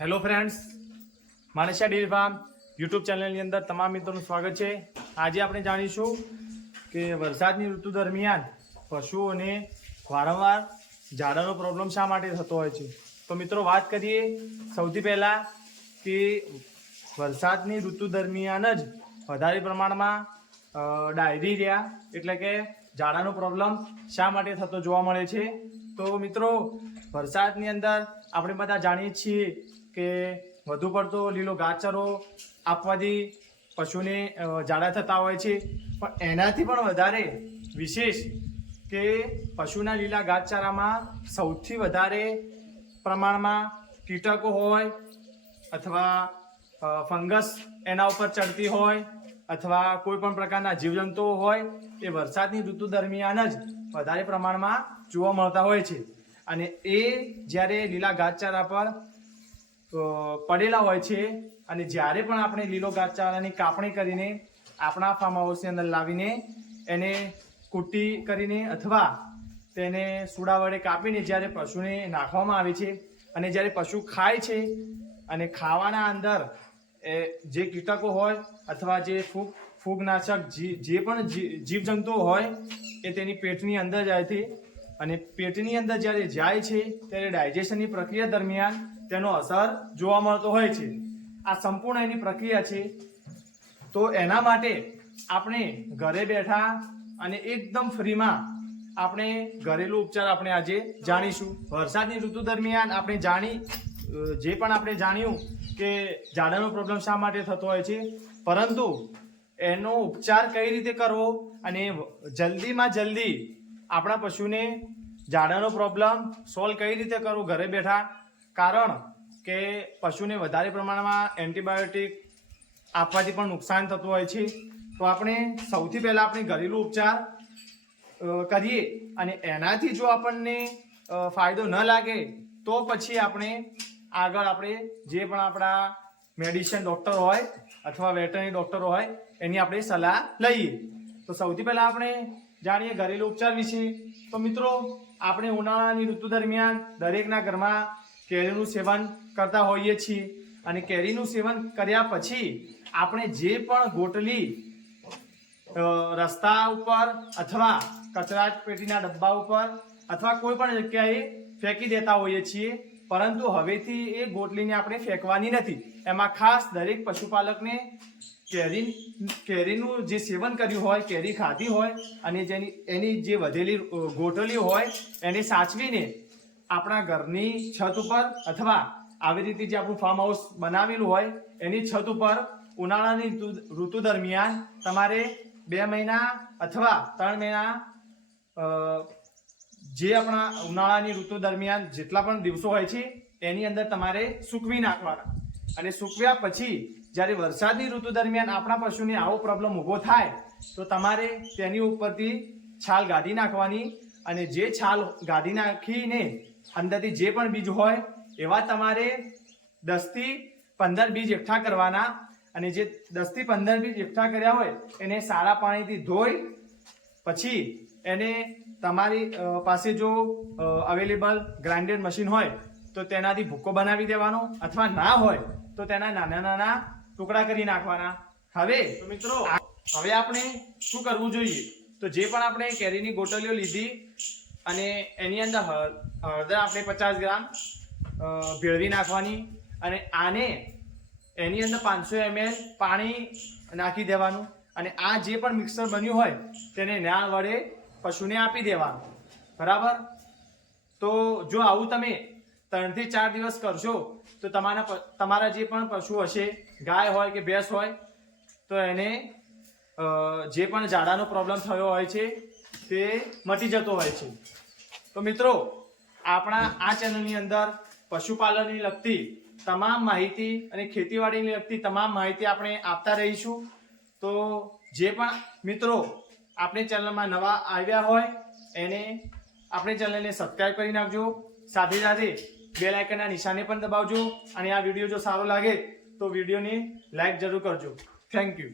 Hello friends Manesha dairy farm YouTube ચેનલની અંદર તમામ મિત્રોનું સ્વાગત છે. આજે આપણે જાણીશું કે વરસાદની ઋતુ દરમિયાન પશુઓને વારંવાર ઝાડાનો પ્રોબ્લેમ શા માટે થતો હોય છે? તો મિત્રો વાત કરીએ સૌથી પહેલાં કે વરસાદની ઋતુ દરમિયાન જ વધારે પ્રમાણમાં ડાયરીરિયા એટલે કે ઝાડાનો પ્રોબ્લેમ શા માટે થતો જોવા મળે છે? તો મિત્રો વરસાદની અંદર આપણે બધા જાણીએ છીએ કે વધુ પડતો લીલો ઘાસચારો આપવાથી પશુને જાડા થતા હોય છે. પણ એનાથી પણ વધારે વિશેષ કે પશુના લીલા ઘાસચારામાં સૌથી વધારે પ્રમાણમાં કીટકો હોય અથવા ફંગસ એના ઉપર ચડતી હોય અથવા કોઈ પણ પ્રકારના જીવજંતુઓ હોય, એ વરસાદની ઋતુ દરમિયાન જ વધારે પ્રમાણમાં જોવા મળતા હોય છે. અને એ જ્યારે લીલા ઘાસચારા પર પડેલા હોય છે અને જ્યારે પણ આપણે લીલો ઘાસચારાની કાપણી કરીને આપણા ફાર્મ હાઉસની અંદર લાવીને એને કુટ્ટી કરીને અથવા તેને સુડા વડે કાપીને જ્યારે પશુને નાખવામાં આવે છે અને જ્યારે પશુ ખાય છે અને ખાવાના અંદર એ જે કીટકો હોય અથવા જે ફૂગ, ફૂગનાશક જી- પણ જીવજંતુઓ હોય એ તેની પેટની અંદર જાય છે અને પેટની અંદર જ્યારે જાય છે ત્યારે ડાયજેશનની પ્રક્રિયા દરમિયાન તેનો અસર જોવા મળતો હોય છે. આ સંપૂર્ણ એની પ્રક્રિયા છે. તો એના માટે આપણે ઘરે બેઠા અને એકદમ ફ્રીમાં આપણે ઘરેલું ઉપચાર આપણે આજે જાણીશું. વરસાદની ઋતુ દરમિયાન આપણે જાણી જે પણ આપણે જાણ્યું કે ઝાડાનો પ્રોબ્લેમ શા માટે થતો હોય છે. પરંતુ એનો ઉપચાર કઈ રીતે કરવો અને જલ્દીમાં જલ્દી આપણા પશુને ઝાડાનો પ્રોબ્લેમ સોલ્વ કઈ રીતે કરવો, ઘરે બેઠા કારણ કે પશુને વધારે પ્રમાણમાં એન્ટીબાયોટિક આપવાથી પણ નુકસાન થતું હોય છે. તો આપણે સૌથી પહેલાં આપણે ઘરેલું ઉપચાર કરીએ અને એનાથી જો આપણને ફાયદો ન લાગે તો પછી આપણે આગળ આપણે જે પણ આપણા મેડિસિન ડૉક્ટર હોય અથવા વેટરનરી ડૉક્ટર હોય એની આપણે સલાહ લઈએ. તો સૌથી પહેલાં આપણે જાણીએ ઘરેલું ઉપચાર વિશે. તો મિત્રો, આપણે ઉનાળાની ઋતુ દરમિયાન દરેકના ઘરમાં કેરીનું સેવન કરતા હોઈએ છીએ અને કેરીનું સેવન કર્યા પછી આપણે જે પણ ગોટલી રસ્તા ઉપર અથવા કચરા પેટીના ડબ્બા ઉપર અથવા કોઈ પણ જગ્યાએ ફેંકી દેતા હોઈએ છીએ, પરંતુ હવેથી એ ગોટલીને આપણે ફેંકવાની નથી. એમાં ખાસ દરેક પશુપાલકને કેરી કેરીનું જે સેવન કર્યું હોય, કેરી ખાધી હોય અને જેની, એની જે વધેલી ગોટલી હોય, એને સાચવીને આપણા ઘરની છત ઉપર અથવા આવી રીતે જે આપણું ફાર્મ હાઉસ બનાવેલું હોય, એની છત ઉપર ઉનાળાની ઋતુ- દરમિયાન તમારે બે મહિના અથવા ત્રણ મહિના જે આપણા ઉનાળાની ઋતુ દરમિયાન જેટલા પણ દિવસો હોય છે, એની અંદર તમારે સૂકવી નાખવાના. અને સૂકવ્યા પછી જ્યારે વરસાદની ઋતુ દરમિયાન આપણા પશુને આવો પ્રોબ્લેમ ઊભો થાય, તો તમારે તેની ઉપરથી છાલ ગાઢી નાખવાની અને જે છાલ ગાઢી નાખીને અંદરથી જે પણ બીજ હોય એવા તમારે દસથી પંદર બીજ એકઠા કરવાના. અને જે દસથી પંદર બીજ એકઠા કર્યા હોય એને સારા પાણીથી ધોઈ પછી એને તમારી પાસે જો અવેલેબલ ગ્રાઇન્ડર મશીન હોય તો તેનાથી ભૂકો બનાવી દેવાનો. અથવા ના હોય તો તેના નાના નાના ટુકડા કરી નાખવાના. હવે મિત્રો હવે આપણે શું કરવું જોઈએ? તો જે પણ આપણે કેરીની ગોટલીઓ લીધી અને એની અંદર હળ- હળદર આપણે પચાસ ગ્રામ ભેળવી નાખવાની અને આને એની અંદર પાંચસો એમએલ પાણી નાખી દેવાનું અને આ જે પણ મિક્સર બન્યું હોય તેને નાળ વડે પશુને આપી દેવાનું. બરાબર? તો જો આવું તમે ત્રણથી ચાર દિવસ કરશો તો તમારા તમારા જે પણ પશુ હશે, ગાય હોય કે ભેંસ હોય, તો એને જે પણ ઝાડાનો પ્રોબ્લેમ થયો હોય છે તે મટી જતો હોય છે. તો મિત્રો, આપણા આ ચેનલની અંદર પશુપાલનની લગતી તમામ માહિતી અને ખેતીવાડીની લગતી તમામ માહિતી આપણે આપતા રહીશું. તો જે પણ મિત્રો આપણી ચેનલમાં નવા આવ્યા હોય, એને આપણી ચેનલને સબસ્ક્રાઈબ કરી નાખજો. સાથે સાથે બે લાઇકનના નિશાને પણ દબાવજો અને આ વીડિયો જો સારો લાગે, તો વિડીયોને લાઈક જરૂર કરજો. Thank you